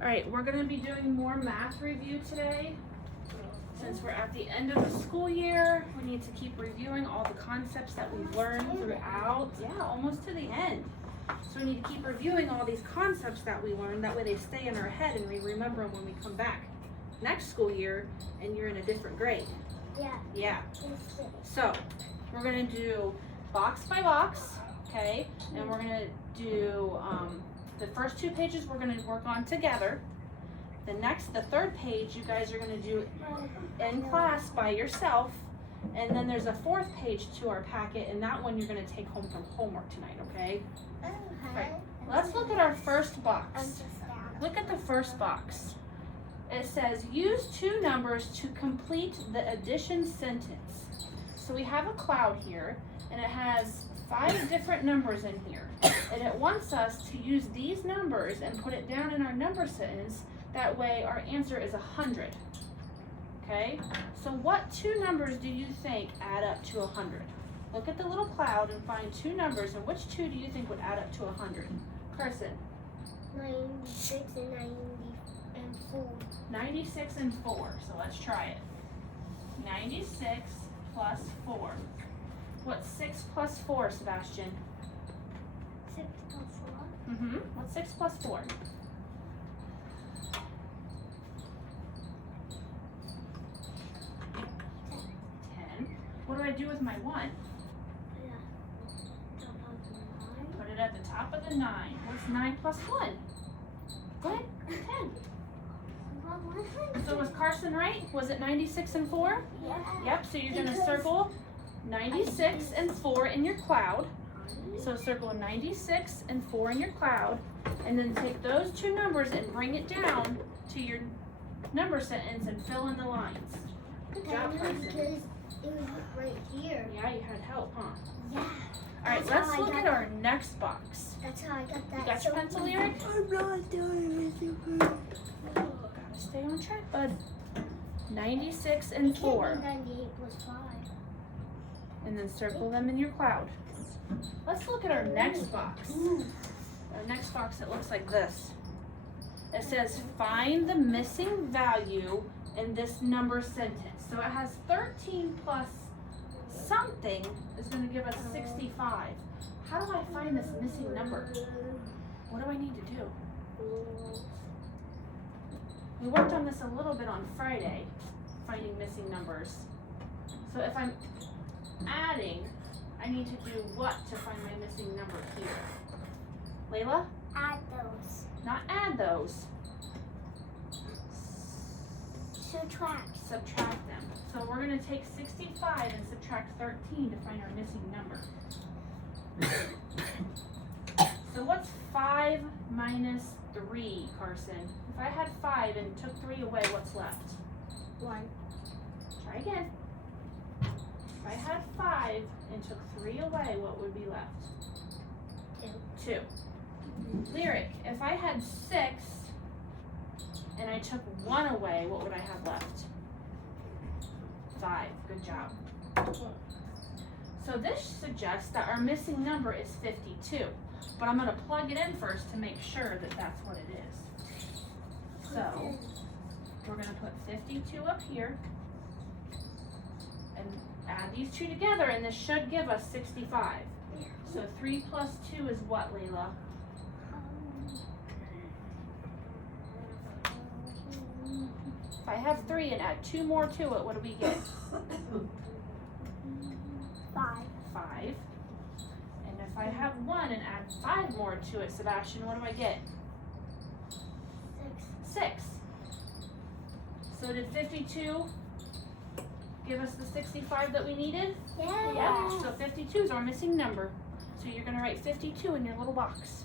All right, we're gonna be doing more math review today. Since we're at the end of the school year, we need to keep reviewing all the concepts that we've learned throughout. Yeah, almost to the end. So we need to keep reviewing all these concepts that we learned. That way they stay in our head and we remember them when we come back next school year and you're in a different grade. Yeah. Yeah. So we're gonna do box by box, okay? And we're gonna do the first 2 pages we're gonna work on together. The third page, you guys are gonna do in class by yourself. And then there's a 4th page to our packet, and that one you're gonna take home from homework tonight, okay? Right. Let's look at our first box. Look at the first box. It says, use 2 numbers to complete the addition sentence. So we have a cloud here, and it has 5 different numbers in here. And it wants us to use these numbers and put it down in our number sentence. That way our answer is 100. Okay? So what 2 numbers do you think add up to 100? Look at the little cloud and find 2 numbers, and which 2 do you think would add up to 100? Carson. 96 and 94. 96 and 4. So let's try it. 96 plus 4. What's 6 plus 4, Sebastian? 6 plus 4. What's 6 plus 4? 10. What do I do with my 1? Put it at the top of the 9. What's 9 plus 1? Go ahead. 10. So was Carson right? Was it 96 and 4? Yeah. Yep, so you're going to circle 96 and 4 in your cloud. So circle 96 and 4 in your cloud, and then take those 2 numbers and bring it down to your number sentence and fill in the lines. Good job, Carson. Because it was right here. Yeah, you had help, huh? Yeah. All right, let's look at our next box. That's how I got that. You got your pencil, Lyric? I'm not doing it. Gotta stay on track, bud. 96 and 4. 98 plus 5. And then circle them in your cloud. Let's look at our next box. Our next box, it looks like this. It says, find the missing value in this number sentence. So it has 13 plus something is going to give us 65. How do I find this missing number? What do I need to do? We worked on this a little bit on Friday, finding missing numbers. So if I'm adding, I need to do what to find my missing number here? Layla? Add those. Not add those. Subtract. Subtract them. So we're going to take 65 and subtract 13 to find our missing number. So what's 5 minus 3, Carson? If I had 5 and took 3 away, what's left? 1. Try again. If I had 5 and took 3 away, what would be left? 2. Lyric, if I had 6 and I took 1 away, what would I have left? 5. Good job. So this suggests that our missing number is 52. But I'm going to plug it in first to make sure that that's what it is. So we're going to put 52 up here and add these 2 together, and this should give us 65. So 3 plus 2 is what, Layla? If I have 3 and add 2 more to it, what do we get? 5. 5. And if I have 1 and add 5 more to it, Sebastian, what do I get? 6. So did 52 give us the 65 that we needed? Yeah. Yep. So 52 is our missing number. So you're going to write 52 in your little box.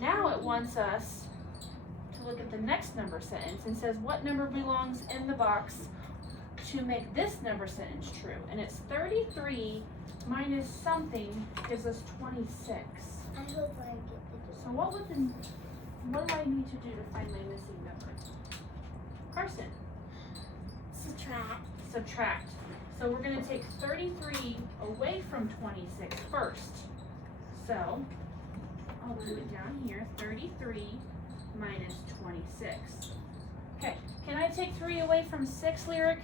Now it wants us to look at the next number sentence and says what number belongs in the box to make this number sentence true. And it's 33 minus something gives us 26. I hope I get the So what do I need to do to find my missing number? Carson. subtract. Subtract. So we're going to take 33 away from 26 first. So I'll do it down here. 33 minus 26. Okay, can I take 3 away from 6, Lyric?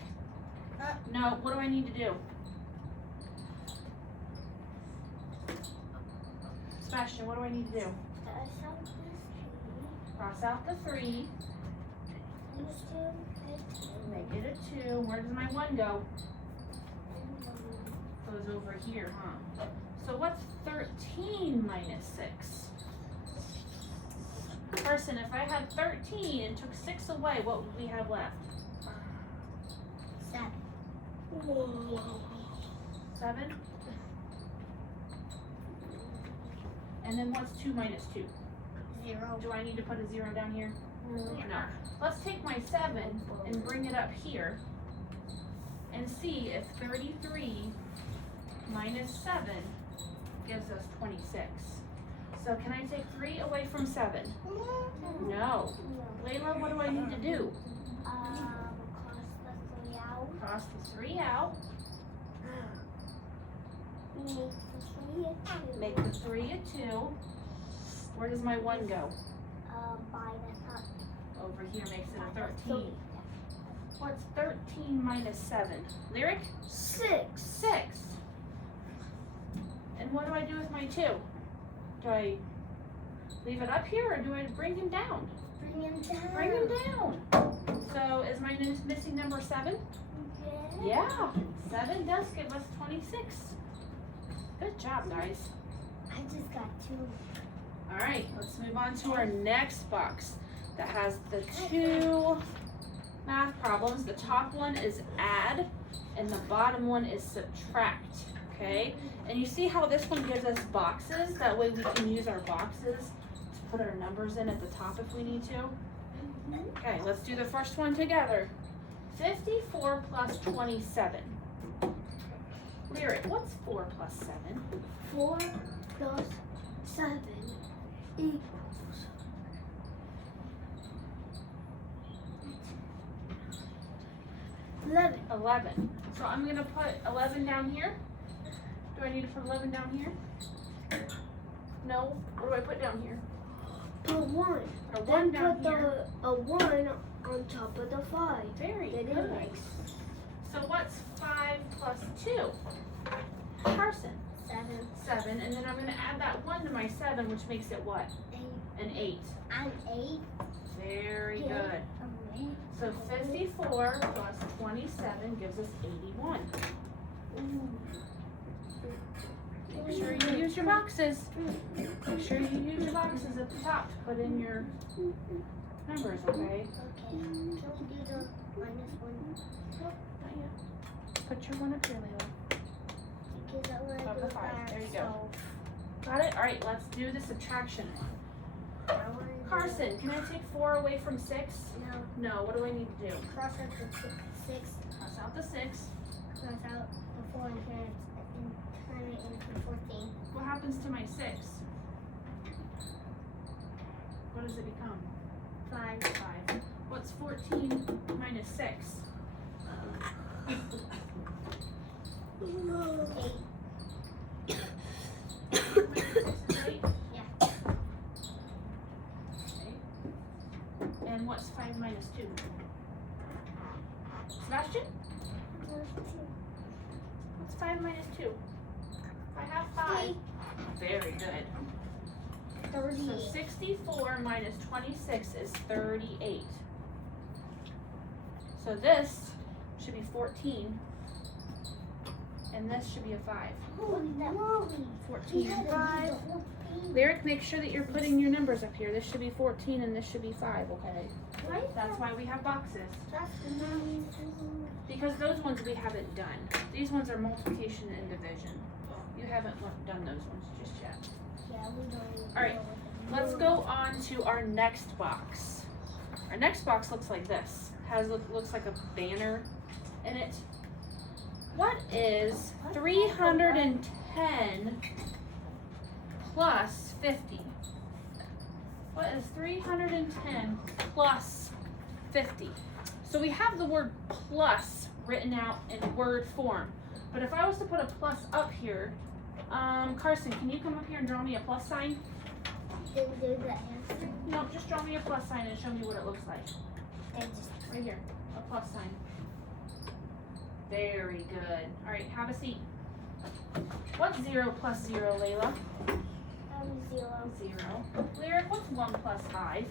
No, what do I need to do? Sebastian, what do I need to do? Cross out the 3, make it a 2. Where does my 1 go? Goes over here, huh? So what's 13 minus 6? Carson, if I had 13 and took 6 away, what would we have left? 7. 7? And then what's 2 minus 2? 0. Do I need to put a 0 down here? No. No. Let's take my 7 and bring it up here and see if 33 minus 7 gives us 26. So can I take 3 away from 7? No. Layla, what do I need to do? Cross the 3 out. Cross the 3 out. Make the 3 a 2. Make the 3 a 2. Where does my 1 go? By the top. Over here makes it a 13. What's 13 minus 7? Lyric? 6. 6. And what do I do with my 2? Do I leave it up here or do I bring him down? Bring him down. Bring him down. So is my missing number 7? Yeah. 7 does give us 26. Good job, guys. I just got 2. All right, let's move on to our next box that has the 2 math problems. The top one is add and the bottom one is subtract, okay? And you see how this one gives us boxes? That way we can use our boxes to put our numbers in at the top if we need to. Okay, let's do the first one together. 54 plus 27. Lyric, what's 4 plus 7? 4 plus 7 equals 11. 11. So I'm gonna put 11 down here. Do I need to put 11 down here? No. What do I put down here? Put 1. Or 1 Then down put here. a 1 on top of the 5. Very Then it good. makes So what's 5 plus 2? Carson. 7. 7. And then I'm gonna add that 1 to my 7, which makes it what? 8. An 8. And 8. Very good. So 54 plus 27 gives us 81. Make sure you use your boxes. Make sure you use your boxes at the top to put in your numbers, okay? Okay. Don't do the -1. Not yet. Put your 1 up here, Layla. Because I want Above to the do 5. There you go. so Got it? Alright, let's do the subtraction. I wanna do- Carson, can I take 4 away from 6? No. No, what do I need to do? Cross out the 6. Cross out the 6. Cross out the 4 and turn it into 14. What happens to my 6? What does it become? 5. 5. What's 14 minus 6? 8. Minus 6 is 8? Yeah. Okay. And what's 5 minus 2? Sebastian? What's 5 minus 2? I have 5. Very good. So 38. 64 minus 26 is 38. So this should be 14. And this should be a 5. Holy moly. 14 and 5. Lyric, make sure that you're putting your numbers up here. This should be 14 and this should be 5, okay? That's why we have boxes. Because those ones we haven't done. These ones are multiplication and division. You haven't done those ones just yet. Yeah, we don't. All right, let's go on to our next box. Our next box looks like this. Looks like a banner in it. What is 310 plus 50? What is 310 plus 50? So we have the word plus written out in word form. But if I was to put a plus up here, Carson, can you come up here and draw me a plus sign? Then do the answer. No, just draw me a plus sign and show me what it looks like. And just Right here, a plus sign. Very good. All right, have a seat. What's 0 plus 0, Layla? 0. 0. Lyric, what's 1 plus 5?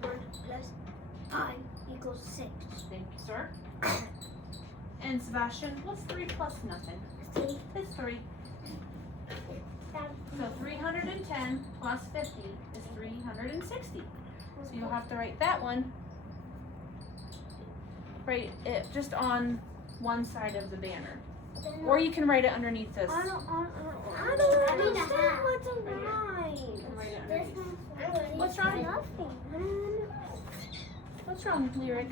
1 plus 5 equals 6. Thank you, sir. And Sebastian, what's 3 plus nothing? 3. It's 3. So 310 plus 50 is 360. So you'll have to write that one. Write it just on one side of the banner. Or you can write it underneath this. I don't Right understand what's You can write it underneath. What's wrong? What's wrong, Lyric?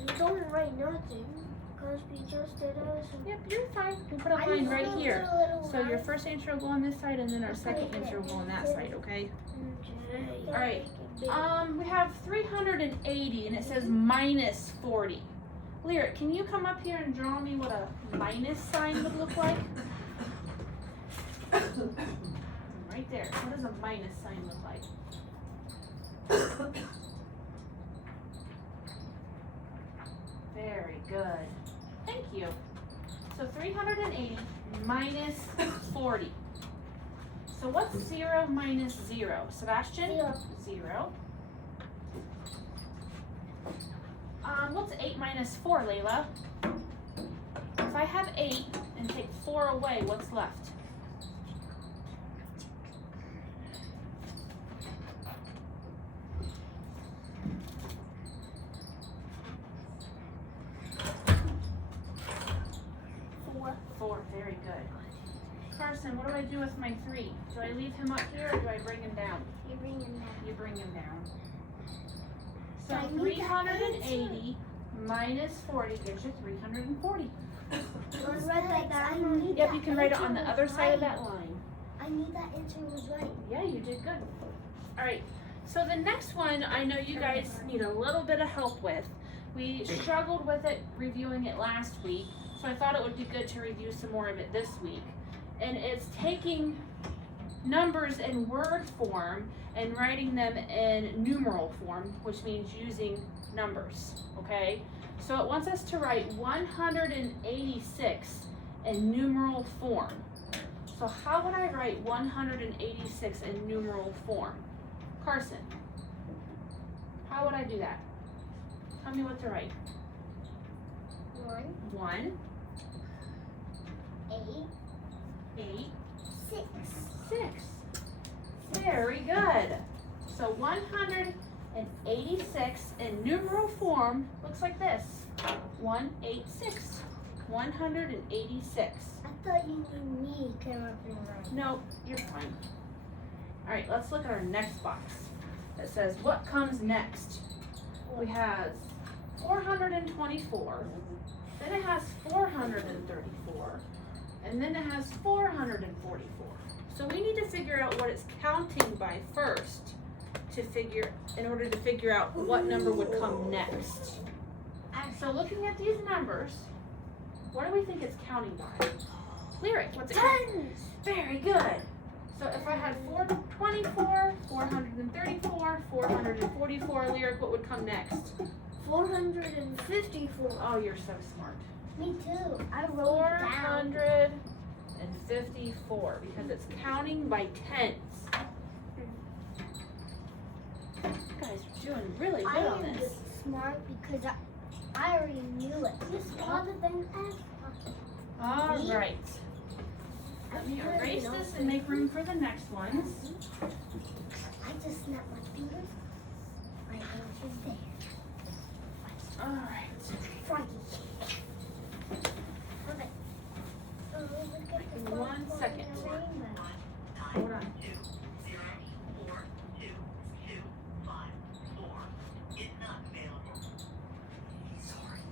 You don't write nothing because we just did us. Yep, you're fine. We'll put a line right here. So your first answer will go on this side and then our second answer will go on that side, okay? Alright. We have 380 and it says minus 40. Lyric, can you come up here and draw me what a minus sign would look like? Right there. What does a minus sign look like? Very good. Thank you. So 380 minus 40. So what's 0 minus 0? Sebastian? 0. What's 8 minus 4, Layla? If I have 8 and take 4 away, what's left? Four. Very good. Carson, what do I do with my 3? Do I leave him up here or do I bring him down? You bring him down. You bring him down. So I need 380 minus 40 gives you 340. Yep, you can write it on the other side of that line. I knew that answer was right. Yeah, you did good. All right, so the next one I know you guys need a little bit of help with. We struggled with it reviewing it last week, so I thought it would be good to review some more of it this week. And it's taking numbers in word form and writing them in numeral form, which means using numbers, okay? So it wants us to write 186 in numeral form. So how would I write 186 in numeral form? Carson, how would I do that? Tell me what to write. 1, 8, 8, 6. 6. Very good. So 186 in numeral form looks like this. 186. 186. I thought you knew me came up and right. No, you're fine. All right, let's look at our next box. It says, what comes next? We have 424. Then it has 434. And then it has 444. So we need to figure out what it's counting by first in order to figure out what number would come next. So looking at these numbers, what do we think it's counting by? Lyric, what's it counting? Tens. Very good. So if I had 424, 434, 444, Lyric, what would come next? 454. Oh, you're so smart. Me too. I wrote it down. 454 because it's counting by tens. You guys are doing really good I on am this. smart because I already knew it. Just other than F. All right. Let me erase this and make room for the next ones. I just snapped my fingers. My answer's there. All right. Froggy. Okay. Give me 1 second. Hold on.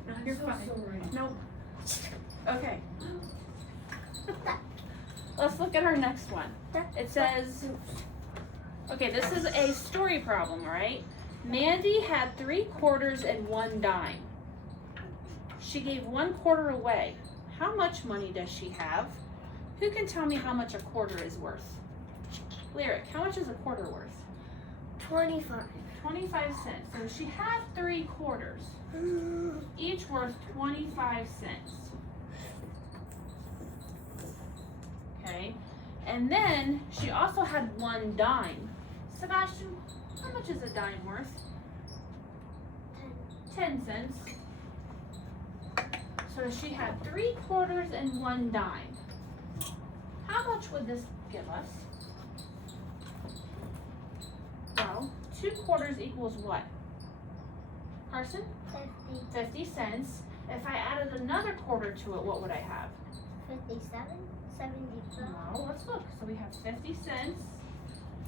No, you're fine. Nope. Okay. Let's look at our next one. It says, okay, this is a story problem, all right? Mandy had 3 quarters and 1 dime. She gave 1 quarter away. How much money does she have? Who can tell me how much a quarter is worth? Lyric, how much is a quarter worth? 25. 25 cents. So she had 3 quarters, each worth 25 cents. Okay, and then she also had 1 dime. Sebastian, how much is a dime worth? 10 cents. So she had 3 quarters and 1 dime. How much would this give us? Well, 2 quarters equals what? Carson? 50 cents. If I added another quarter to it, what would I have? 57, 75. No, let's look. So we have 50 cents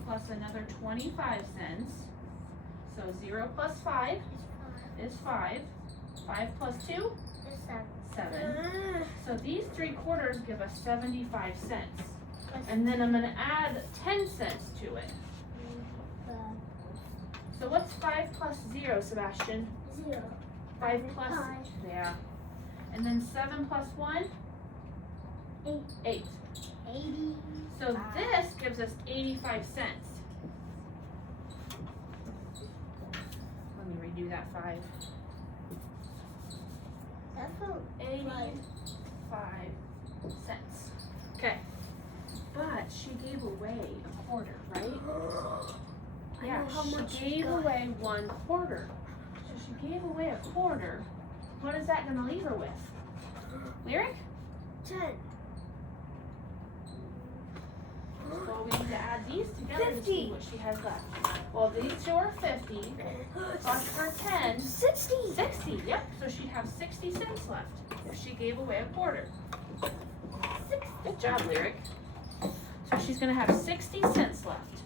plus another 25 cents. So 0 plus 5 is 5. 5 plus 2? It's 7. 7. So these 3 quarters give us 75 cents. And then I'm going to add 10 cents to it. So what's 5 plus 0, Sebastian? 0. 5 plus, 5. yeah. And then 7 plus 1? 8. 8. 80. So this gives us 85 cents. Let me redo that 5. That's what 85 cents. Okay. But she gave away a quarter, right? I Yeah, know how much she you gave got. away 1 quarter. So she gave away a quarter. What is that going to leave her with? Lyric? 10. Well, we need to add these together to 50. see what she has left. Well, these two are 50, plus her 10, 60. 60. Yep, so she'd have 60 cents left if she gave away a quarter. Good job, Lyric. So she's going to have 60 cents left.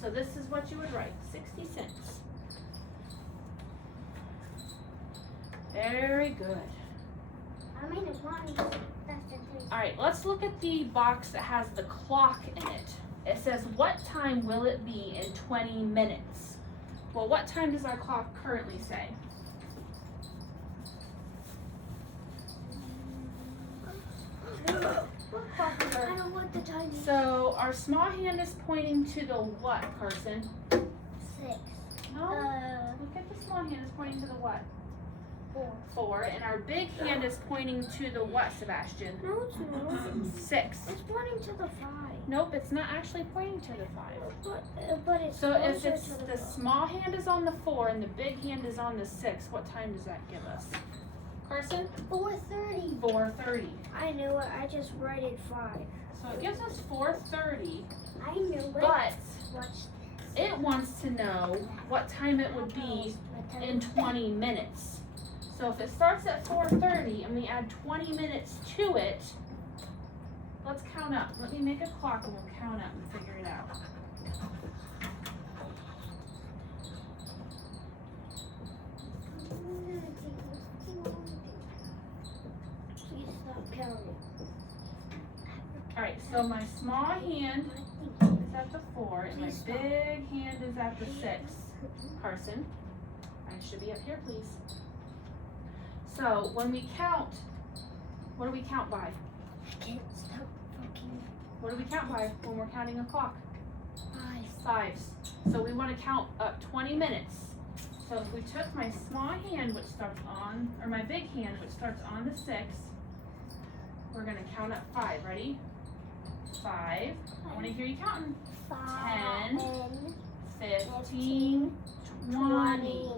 So this is what you would write, 60 cents. Very good. I made a money. That's the thing. All right, let's look at the box that has the clock in it. It says, what time will it be in 20 minutes? Well, what time does our clock currently say? What clock is I our... don't want the time. So our small hand is pointing to the what, Carson? 6. No, look at the small hand is pointing to the what? 4. 4, and our big hand is pointing to the what, Sebastian? No, it's not. 6. It's pointing to the 5. Nope, it's not actually pointing to the 5. But it's So if closer it's to the 5. small hand is on the 4 and the big hand is on the 6, what time does that give us? Carson? 4:30. 4:30. I knew it. I just wrote it 5. So it gives us 4:30, I knew it. but Watch it wants to know what time it would be in 20 minutes. So if it starts at 4:30 and we add 20 minutes to it, let's count up. Let me make a clock and we'll count up and figure it out. Please stop counting. Alright, so my small hand is at the 4 and my big hand is at the 6. Carson, I should be up here, please. So when we count, what do we count by? I can't stop fucking What do we count by when we're counting a clock? 5. 5s. So we want to count up 20 minutes. So if we took my small hand, which starts on, or my big hand, which starts on the 6, we're going to count up 5. Ready? 5. I want to hear you counting. 5. 15, 20.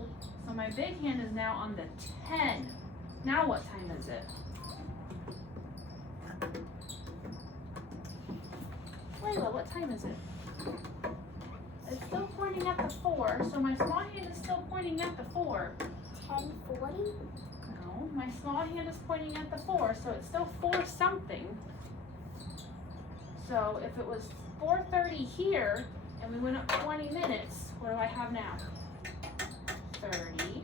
So my big hand is now on the 10. Now what time is it? Layla, what time is it? It's still pointing at the 4, so my small hand is still pointing at the 4. 10:40. No, my small hand is pointing at the 4, so it's still 4 something. So if it was 4:30 here, and we went up 20 minutes, what do I have now? 30,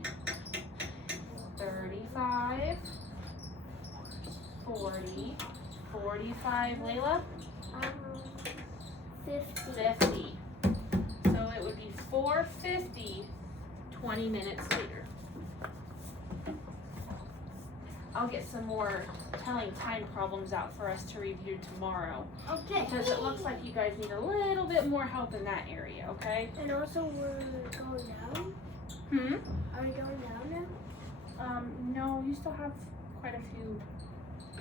35, 40, 45, Layla? 50. 50. So it would be 4:50, 20 minutes later. I'll get some more telling time problems out for us to review tomorrow. Okay. Because it looks like you guys need a little bit more help in that area, okay? And also we're going down. Hmm? Are we going down now? No, you still have quite a few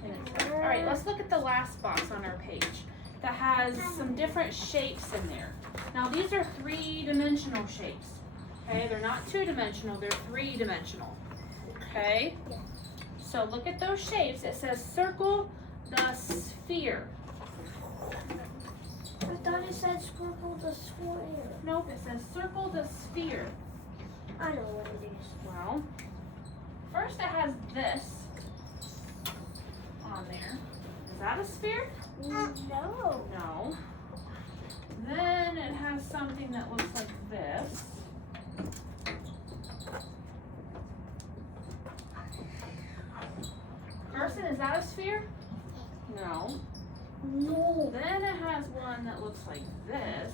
minutes left. Alright, let's look at the last box on our page that has some different shapes in there. Now these are 3-dimensional shapes. Okay, they're not 2-dimensional, they're 3-dimensional. Okay? So look at those shapes. It says circle the sphere. I thought it said circle the square. Nope, it says circle the sphere. I know what it is. Well, first it has this on there. Is that a sphere? No. No. Then it has something that looks like this. Carson, is that a sphere? No. No. Then it has one that looks like this.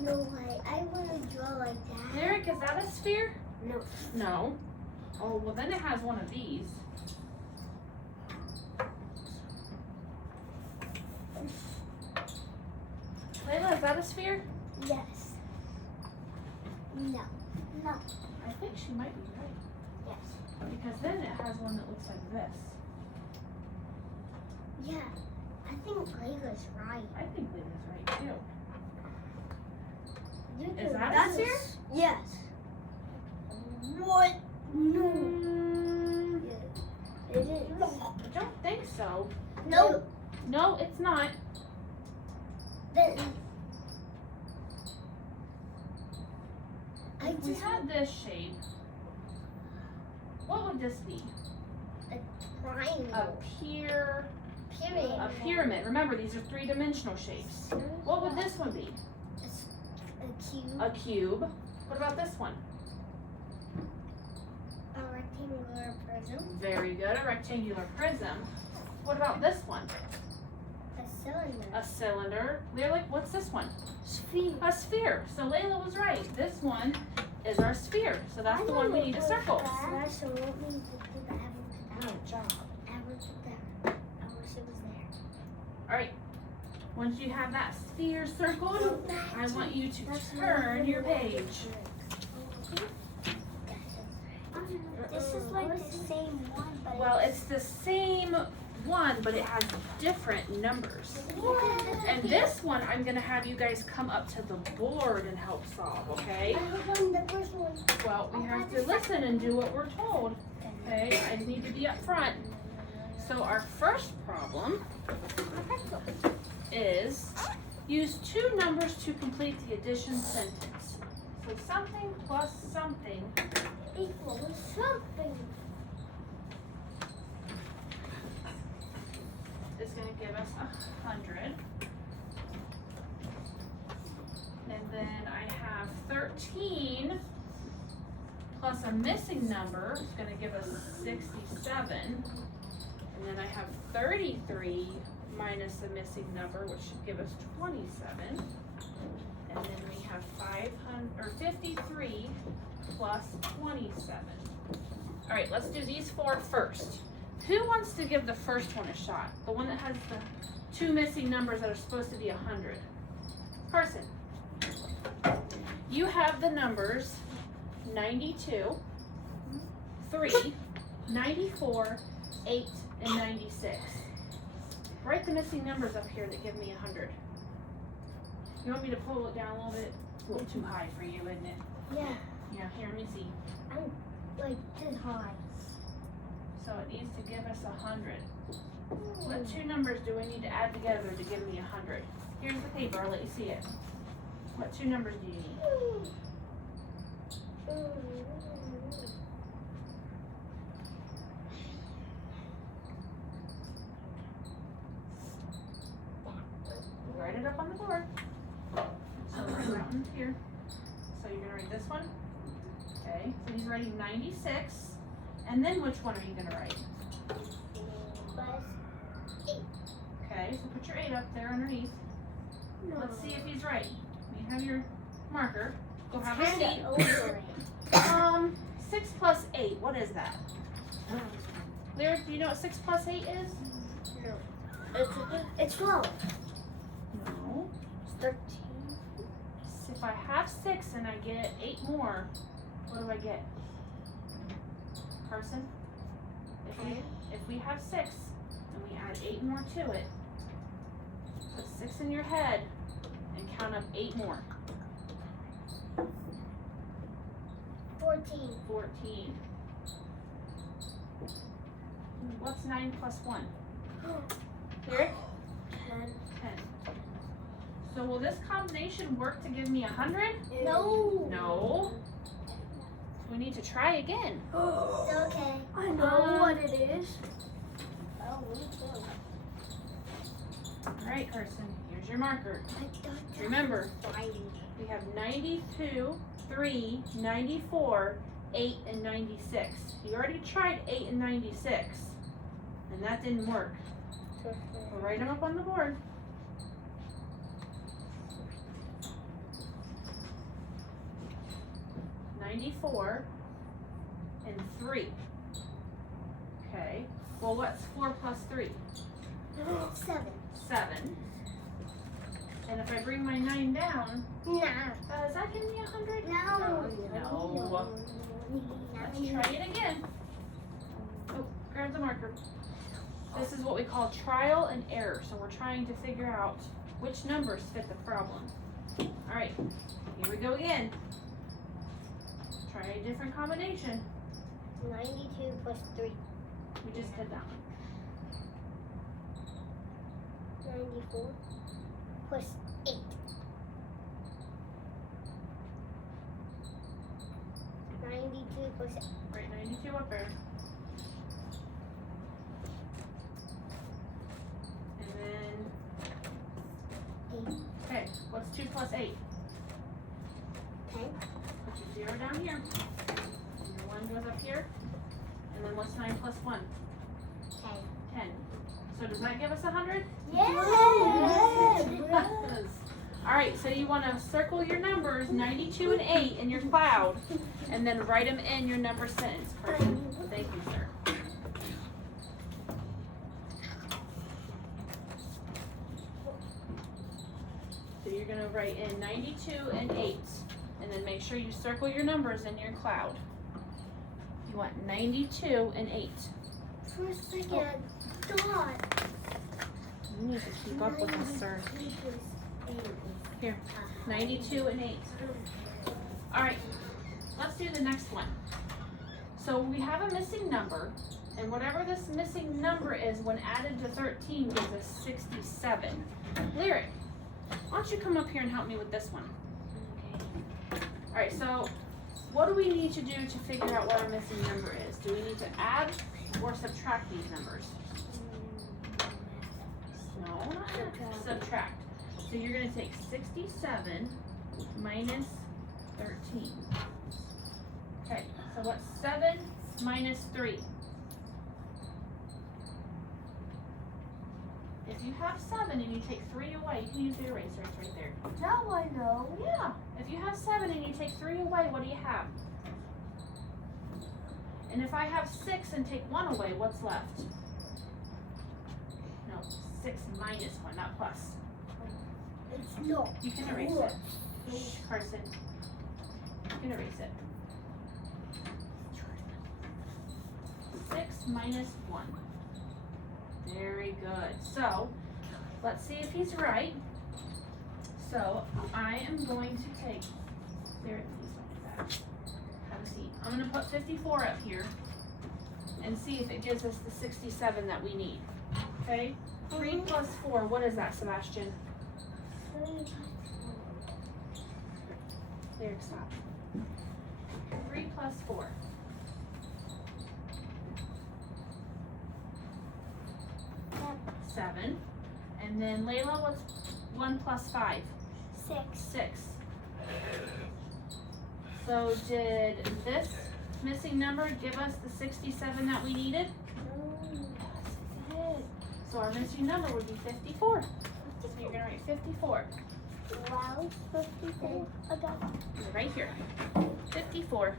No way. I want to draw like that. Derek, is that a sphere? No. No. Oh, well then it has one of these. Layla, is that a sphere? Yes. No. No. I think she might be right. Yes. Because then it has one that looks like this. Yeah. I think Layla's right. I think Layla's right too. You Is do. that a That's sphere? Yes. What? No. It is. I don't think so. No. No, it's not. Then I If we just had this shape, what would this be? triangle. A pyramid. Remember, these are 3-dimensional shapes. What would this one be? A cube. A cube. What about this one? A rectangular prism. Very good, a rectangular prism. What about this one? A cylinder. A cylinder. Layla, what's this one? Sphere. A sphere. So Layla was right. This one is our sphere. So that's the one we need to circle. So what means to do the abracadabra? Good job. Abracadabra. I wish it was there. All right. Once you have that sphere circled, I want you to turn your page. This is like the same one, but Well, it's the same one, but it has different numbers. And this one, I'm gonna have you guys come up to the board and help solve, okay? I won the first one. Well, we have to listen and do what we're told, okay? I need to be up front. So our first problem is use 2 numbers to complete the addition sentence. So something plus something Equals something. is going to give us 100. And then I have 13 plus a missing number is going to give us 67. And then I have 33 minus a missing number, which should give us 27. And then we have 53 plus 27. All right, let's do these 4 first. Who wants to give the first one a shot? The one that has the 2 missing numbers that are supposed to be 100. Carson, you have the numbers 92, 3, 94, 8, and 96. Write the missing numbers up here that give me 100. You want me to pull it down a little bit? It's a little too high for you, isn't it? Yeah. Yeah, here, let me see. I'm like this high. So it needs to give us 100. What 2 numbers do we need to add together to give me 100? Here's the paper, I'll let you see it. What 2 numbers do you need? Write it up on the board. So write that one here. So you're gonna write this one. Okay, so he's writing 96. And then which one are you gonna write? Okay, so put your 8 up there underneath. Let's see if he's right. You have your marker. Go have a Kinda seat. over it. 6 plus 8, what is that? Lyric, do you know what 6 plus 8 is? No. It's 12. No. It's 13. If I have 6 and I get 8 more, what do I get? Carson? If we have 6 and we add 8 more to it, put 6 in your head and count up 8 more. 14. 14. What's 9 plus 1? Lyric? 10. 10. So will this combination work to give me 100? No. No. We need to try again. It's okay. I know what it is. Oh, me too. Alright, Carson, here's your marker. Remember, we have 92, 3, 94, 8, and 96. You already tried 8 and 96, and that didn't work. So write them up on the board. $94 and 3. Okay. Well, what's 4 plus 3? 7. 7. And if I bring my 9 down, Nah. does that give me 100? No. No. Let's try it again. Oh, grab the marker. This is what we call trial and error. So we're trying to figure out which numbers fit the problem. All right, here we go again. Try a different combination. 92 plus 3. We just did that one. 94 plus 8. 92 plus 8. Right, 92 up there. And then, okay, what's 2 plus 8? 10. Put your 0 down here. And your 1 goes up here. And then what's 9 plus 1? 10. 10. So does that give us 100? Yes. All right, so you want to circle your numbers, 92 and 8 in your cloud, and then write them in your number sentence. Carson. Thank you, sir. So you're going to write in 92 and 8, and then make sure you circle your numbers in your cloud. You want 92 and 8. For a second, I thought. You need to keep up with us, sir. 92 plus 8 is- Here, 92 and 8. All right, let's do the next one. So we have a missing number, and whatever this missing number is when added to 13 gives us 67. Lyric, why don't you come up here and help me with this one? All right, so what do we need to do to figure out what our missing number is? Do we need to add or subtract these numbers? No, not add. Subtract. So you're going to take 67 minus 13. Okay, so what's 7 minus 3? If you have 7 and you take 3 away, you can use the eraser, it's right there. Now I know. Yeah, if you have 7 and you take 3 away, what do you have? And if I have 6 and take 1 away, what's left? No, 6 minus 1, not plus. It's not. You can erase it. Shh, Carson. You can erase it. 6 minus 1. Very good. So, let's see if he's right. So, I am going to take, there, please don't do that. Have a seat. I'm going to put 54 up here and see if it gives us the 67 that we need. Okay? 3 plus 4, what is that, Sebastian? 3 There, stop. 3 plus 4. 7. And then Layla, what's 1 plus 5? 6. 6. So did this missing number give us the 67 that we needed? So our missing number would be 54. So you're gonna write 54. 12, 54. I got it. Right here. 54.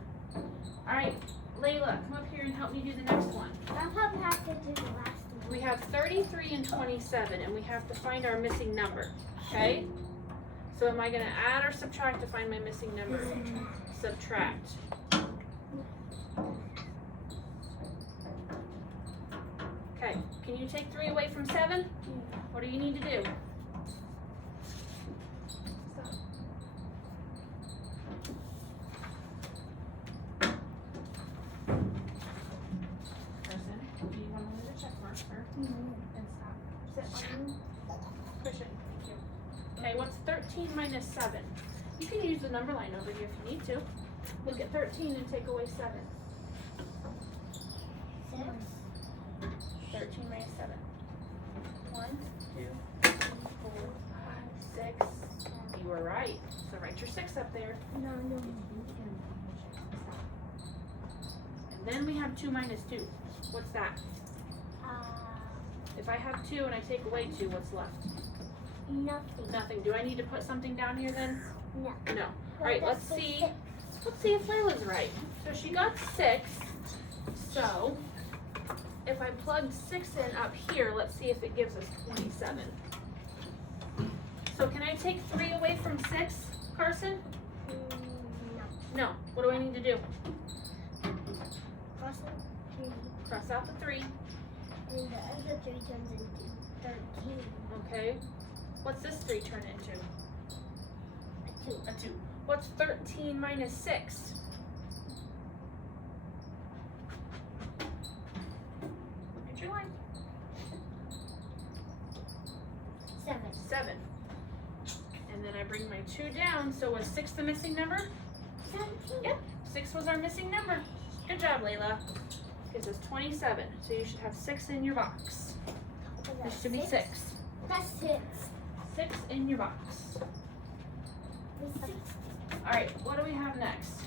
Alright, Layla, come up here and help me do the next one. I'll probably have to do the last one. We have 33 and 27, and we have to find our missing number. Okay? So am I going to add or subtract to find my missing number? Subtract. Okay, can you take 3 away from 7? What do you need to do? Person, do you want to leave a check mark or and stop? Sit on push it. Thank you. Okay, what's 13 minus 7? You can use the number line over here if you need to. Look at 13 and take away 7. 13 minus 7. 1, 2, 3, 4, 5, 6. You were right. So write your 6 up there. No. And then we have 2 minus 2. What's that? If I have 2 and I take away 2, what's left? Nothing. Nothing. Do I need to put something down here then? No. No. Alright, let's see. Let's see if Layla's right. So she got 6. So if I plug 6 in up here, let's see if it gives us 27. So can I take 3 away from 6, Carson? No. No. What do I need to do? Cross out 3. Cross out the 3. And the other 3 turns into 13. Okay. What's this 3 turn into? A 2. A 2. What's 13 minus 6? Look at your line. 7. 7. And then I bring my 2 down, so was 6 the missing number? 17. Yep, 6 was our missing number. Good job, Layla. Gives us 27, so you should have 6 in your box. This should be 6. That's 6. 6 in your box. Alright, what do we have next?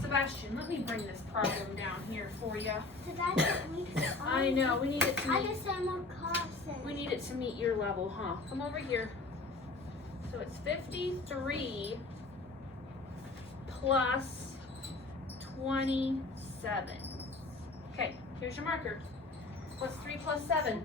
Sebastian, let me bring this problem down here for you. So that's what we I know, we need it to I meet, just said more Carson. we need it to meet your level, huh? Come over here. So it's 53 plus 27. Okay, here's your marker. What's 3 plus 7?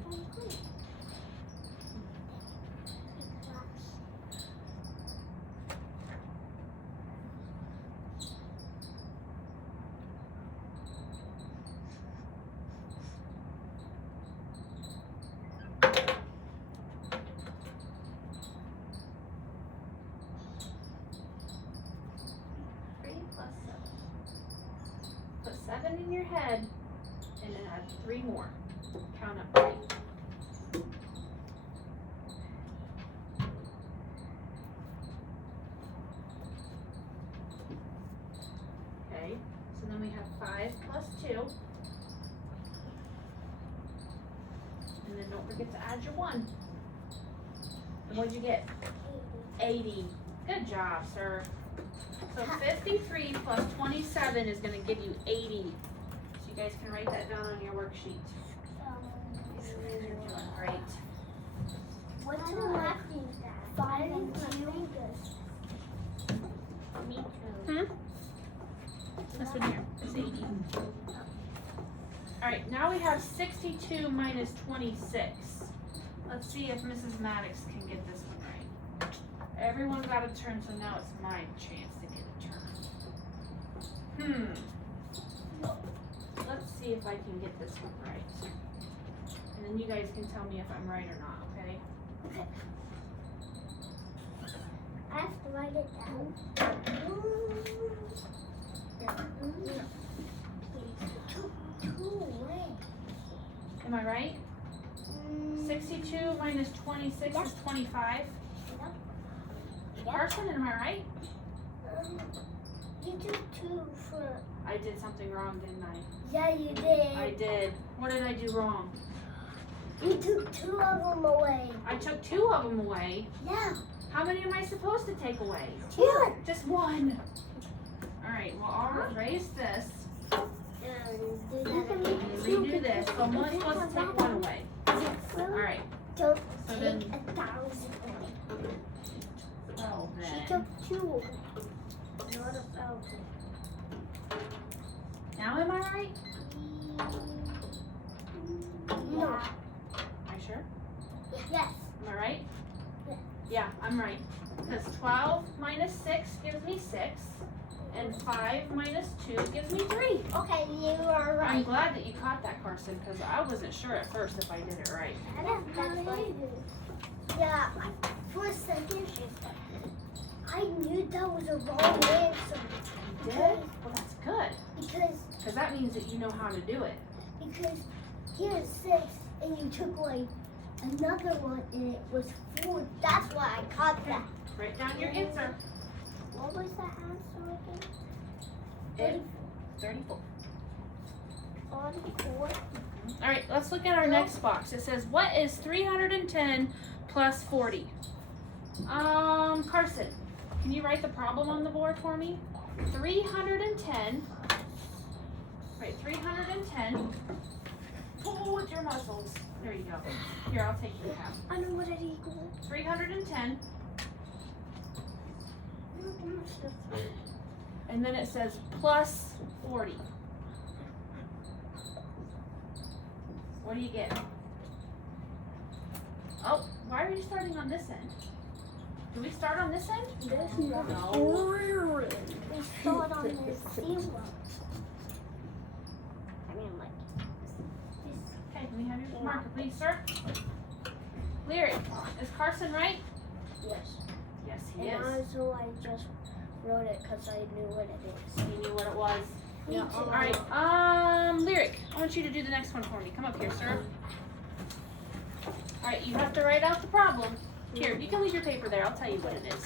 Put 7 in your head and then add 3 more. Count up 3. Okay, so then we have 5 plus 2. And then don't forget to add your 1. And what'd you get? 80. Good job, sir. So 53 plus 27 is going to give you 80. So you guys can write that down on your worksheet. You're doing great. What's the laughing at? 5 and 2. Me too. This one here is 80. Alright, now we have 62 minus 26. Let's see if Mrs. Maddox can get this one right. Everyone got a turn, so now it's my chance to get a turn. Let's see if I can get this one right. And then you guys can tell me if I'm right or not, okay? I have to write it down. Am I right? 62 minus 26 is 25. Carson, am I right? You took 2 for. I did something wrong, didn't I? Yeah, you did. I did. What did I do wrong? You took 2 of them away. I took 2 of them away. Yeah. How many am I supposed to take away? 2. Just 1. Alright, well I'll erase this And and redo this. So I'm only supposed to take 1 away. Alright, Don't So take then- 1,000 away. 12 She then. took 2 away. Not 1,000. Now am I right? No. Are you sure? Yes. Am I right? Yeah. Yeah, I'm right. Because 12 minus 6 gives me 6. And 5 minus 2 gives me 3. Okay, you are I'm right. glad that you caught that, Carson, because I wasn't sure at first if I did it right. That's fine. Yeah, for a second, I knew that was a wrong answer. You did? Well, that's good. Because that means that you know how to do it. Because here's 6, and you took away another one, and it was 4. That's why I caught that. Write down your answer. What was the answer again? It- 34. 44. All right, let's look at our next box. It says, what is 310 plus 40? Carson, can you write the problem on the board for me? 310. Right, 310. Pull with your muscles. There you go. Here, I'll take your half. I know what it equals. 310. And then it says plus 40. What do you get? Oh, why are you starting on this end? Do we start on this end? No. We start on the 0. I mean, like, this. Okay, can we have your marker, please, sir? Lyric, is Carson right? Yes. Yes, he And is. also, I just wrote it because I knew what it is. He knew what it was. Me too. All right, Lyric, I want you to do the next one for me. Come up here, sir. All right, you have to write out the problem. Here, you can leave your paper there. I'll tell you what it is.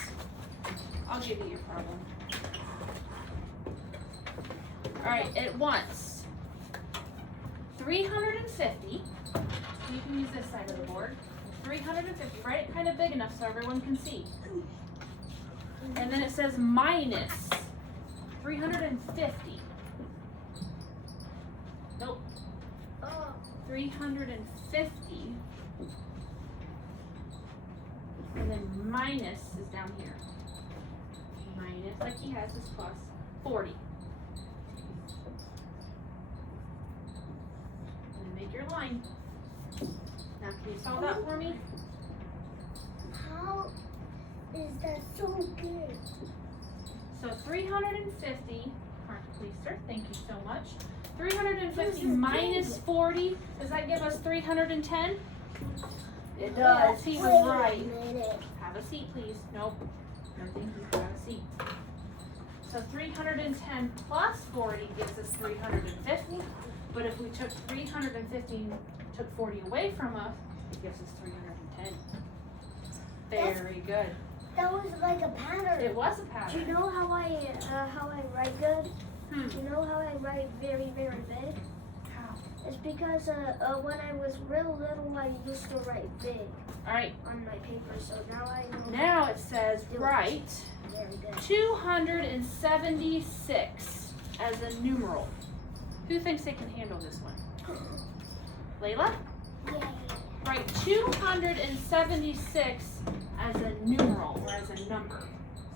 I'll give you your problem. All right, it wants 350. You can use this side of the board. 350. Write it kind of big enough so everyone can see. And then it says minus 350. Nope. 350. And then minus is down here. Minus, like he has, is plus 40. And then make your line. Now can you solve that for me? How is that so good? So 350, mark please sir, thank you so much. 350 This is minus good. 40, does that give us 310? It Wait does, he a was right. minute. Have a seat, please. Nope. No, thank you. Have a seat. So 310 plus 40 gives us 350. But if we took 350, took 40 away from us, it gives us 310. Very good. That was like a pattern. It was a Do you pattern. know how I write good? Hmm. Do you know how I write very, very big? How? It's because when I was real little, I used to write big All right. on my paper. So now I know. Now it says write Very good. 276 as a numeral. Who thinks they can handle this one? Layla? Yay. Write 276 as a numeral or as a number.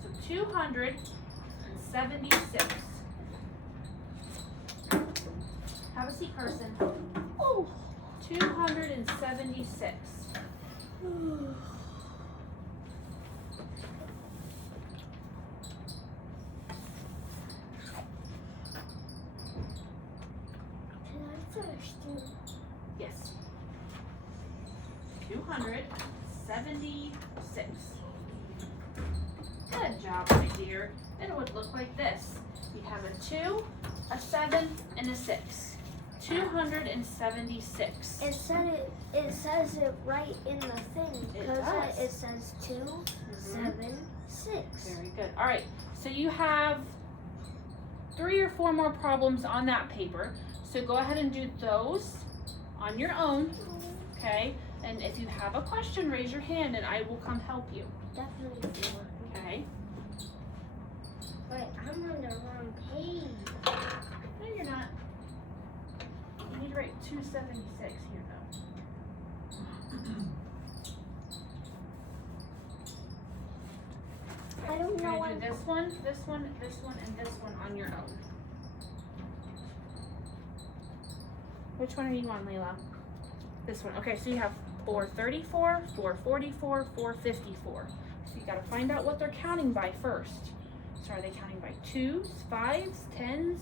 So 276. Have a seat, Carson. Oh. 276. Can I first do? Yes. 276. Good job, my dear. It would look like this. You'd have a 2, a 7, and a 6. 276. It says it right in the thing It because does. it says 2, 7, 6. Very good. All right. So you have 3 or 4 more problems on that paper. So go ahead and do those on your own. Okay. And if you have a question, raise your hand and I will come help you. Definitely do it. Okay. Wait, I'm on the wrong page. No, you're not. You need to write 276 here, though. I don't You're know gonna do what. this one, this one, this one, and this one on your own. Which one are you on, Layla? This one. Okay, so you have 434, 444, 454. So you gotta find out what they're counting by first. So are they counting by 2s, 5s, 10s?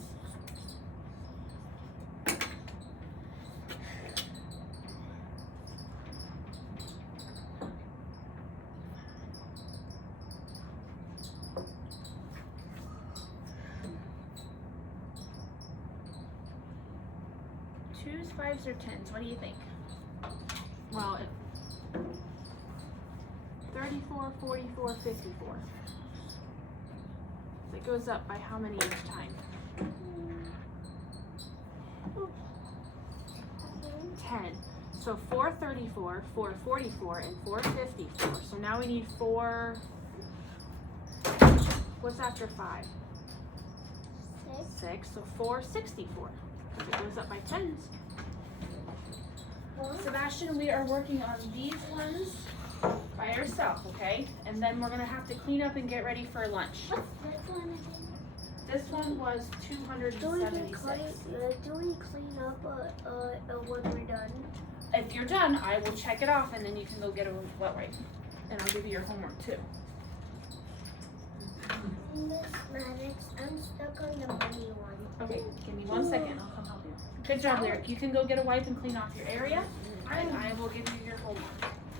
Twos, 5s, or 10s? What do you think? Well, 34, 44, 54. So it goes up by how many each time? 10. So 434, 444, and 454. So now we need 4. What's after 5? 6. So 464. Because it goes up by 10s. Sebastian, we are working on these ones by ourselves, okay? And then we're gonna have to clean up and get ready for lunch. What's this one again? This one was 276. Do we clean up when we're done? If you're done, I will check it off and then you can go get a wet wipe. And I'll give you your homework too. Miss Maddox, I'm stuck on the money one. Okay, give me 1 second, I'll come help you. Good job, Lyric. You can go get a wipe and clean off your area, and I will give you your homework.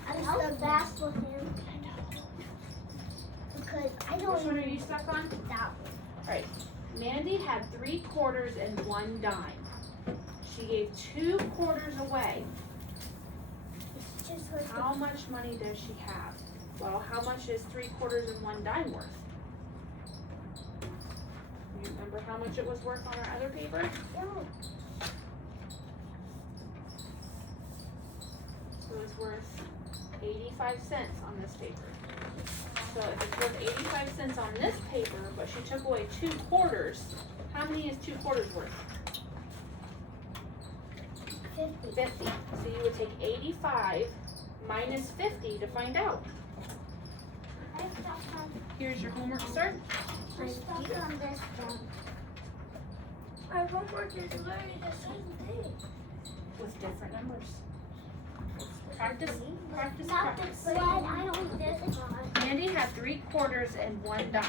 I'm stuck fast with him. Because I don't Which one are you stuck on? that one. Mandy had 3 quarters and 1 dime. She gave 2 quarters away. It's just like How much money does she have? Well, how much is 3 quarters and 1 dime worth? You remember how much it was worth on our other paper? no. So it's worth 85 cents on this paper. So if it's worth 85 cents on this paper, but she took away 2 quarters, how many is 2 quarters worth? 50. 50. So you would take 85 minus 50 to find out. I'm stuck on, Here's your homework, sir. I'm stuck on this one. Our homework is literally the same thing. With different numbers. Practice, practice, Not the practice. bread, I don't this one. Mandy had 3 quarters and 1 dime.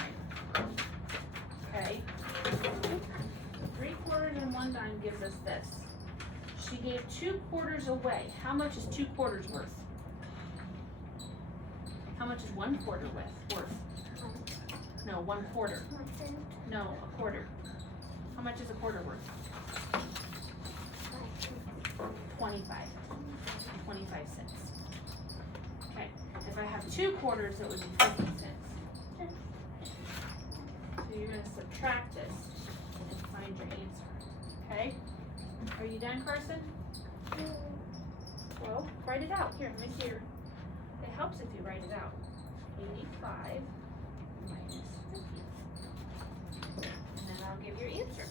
Okay. 3 quarters and 1 dime gives us this. She gave 2 quarters away. How much is 2 quarters worth? How much is 1 quarter worth? No, 1 quarter. No, a quarter. How much is a quarter worth? 25. 25 cents. Okay. If I have 2 quarters, it would be 50 cents. So you're going to subtract this and find your answer. Okay? Are you done, Carson? Well, write it out. Here, let me see your. It helps if you write it out. 85 minus 50. And then I'll give your answer.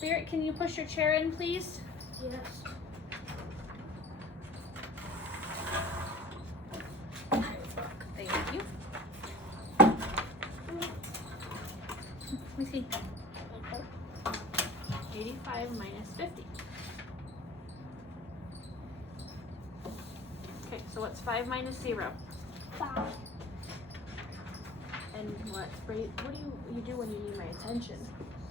Barrett, can you push your chair in, please? Yes. Thank you. Let me see. 85 minus 50. Okay, so what's 5 minus 0? 5. And what do you do when you need my attention?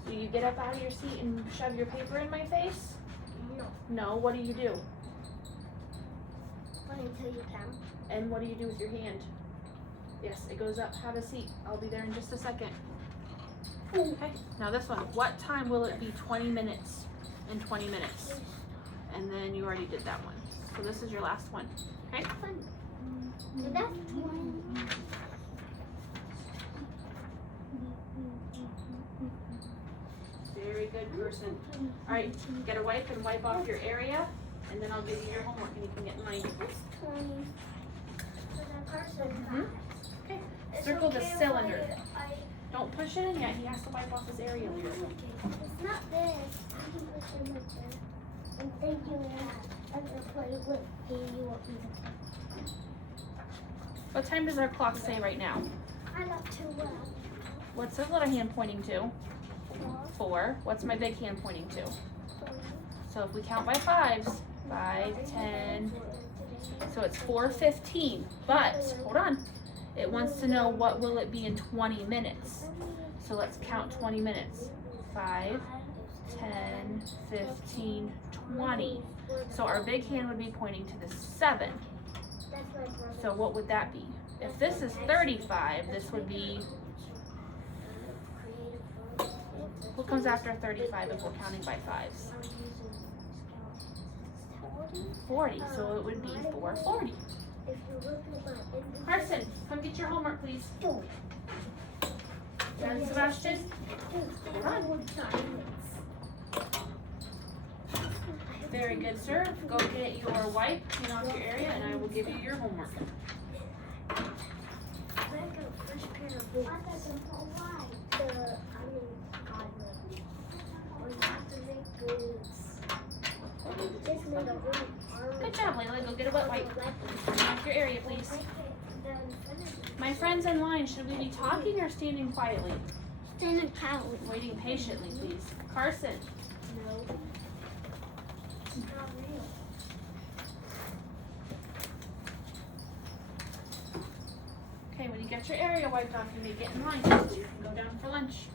Do you get up out of your seat and shove your paper in my face? No. No, what do you do? Wait until you count. And what do you do with your hand? Yes, it goes up. Have a seat. I'll be there in just a second. Okay, now this one. What time will it be 20 minutes and 20 minutes? And then you already did that one. So this is your last one. Okay? So that's 20. Very good person. Alright, get a wipe and wipe off your area. And then I'll give you your homework and you can get mine. That's 20. So that person. Mhm. Okay. Circle the cylinder. Don't push it in yet. He has to wipe off his area. Lyra. It's not this. I can push it with this. And thank you, and the play with you want me to play. What time does our clock say right now? I got 2 left. What's the little hand pointing to? 4. What's my big hand pointing to? So if we count by 5s, 5, 10, so it's 4:15. But hold on, it wants to know what will it be in 20 minutes. So let's count 20 minutes. 5, 10, 15, 20. So our big hand would be pointing to the 7. So what would that be? If this is 35, this would be, what comes after 35 if we're counting by 5s? 40, so it would be 4:40. Carson, come get your homework, please. And Sebastian, hold on. Very good, sir. Go get your wipe, clean off your area, and I will give you your homework. Good job, Layla. Go get a wet wipe. Clean off your area, please. My friends in line, should we be talking or standing quietly? Standing quietly. Waiting patiently, please. Carson. No. It's not real. Okay, when you get your area wiped off, you may get in line so you can go down for lunch.